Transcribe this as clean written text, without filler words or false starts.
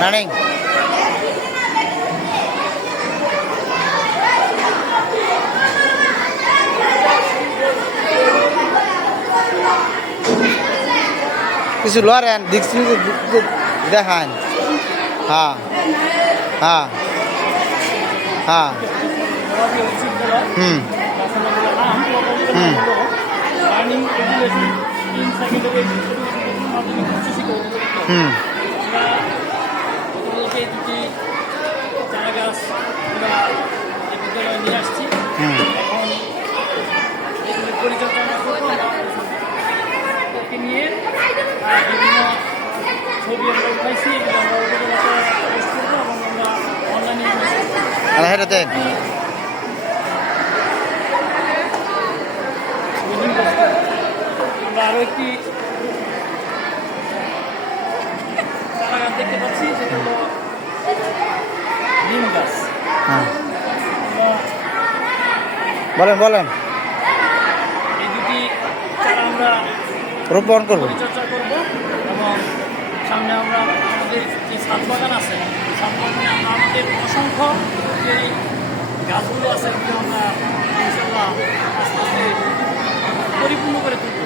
Running কিছু লড়েন দেখছি দেখান হ্যাঁ হ্যাঁ হ্যাঁ হুম হুম হুম চারা গাছ আমরা এই বিদ্যালয়ে নিয়ে আসছি। হুম এখন এগুলি পরিচর্যা করবো ওকে নিয়ে বিভিন্ন ছবি আমরা উঠাইছি, এগুলো আমরা উপজেলাতে পোস্ট করবো এবং আমরা অনলাইনে দেন আমরা আরও একটি চারা গাছ দেখতে পাচ্ছি, সেটা হলো নিম গাছ। হ্যাঁ আমরা বলেন এই দুটি চারা আমরা রোপণ করবো পরিচর্যা করবো এবং সামনে আমরা আমাদের যে ছাদ বাগান আছে ছাদ বাগানে আমরা আমাদের অসংখ্য যে গাছগুলো আছে এগুলো আমরা ইনশাল্লাহ আস্তে আস্তে পরিপূর্ণ করে তুলব।